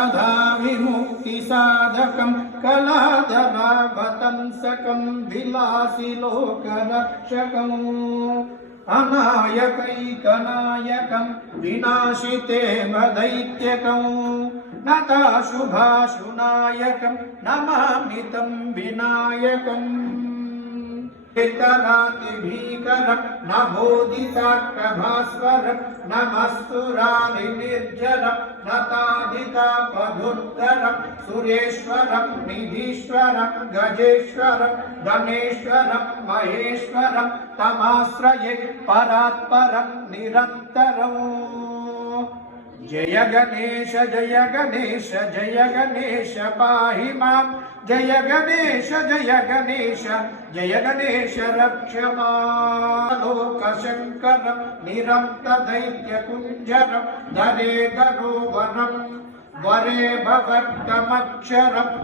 सदा विमुक्तिसाधकं कलाधरावतंसकं विलासिलोकरक्षकम् अनायकैकनायकं विनाशिते दैत्यकं नताशुभाशुनायकं नमामि तं विनायकम् भीकरं नभोदिताट्टभास्वरं नमस्तुरानिर्जरं नताधिकापधुत्तरं सुरेश्वरं निधीश्वरं गजेश्वरं गणेश्वरं महेश्वरं तमाश्रये परात्परं निरन्तरम् जय गणेश पाहि मां जय गणेश रक्ष मां लोकशङ्करं निरन्तदैत्यकुञ्जरं धरे धरोवनं वरे भवत्तमक्षरम्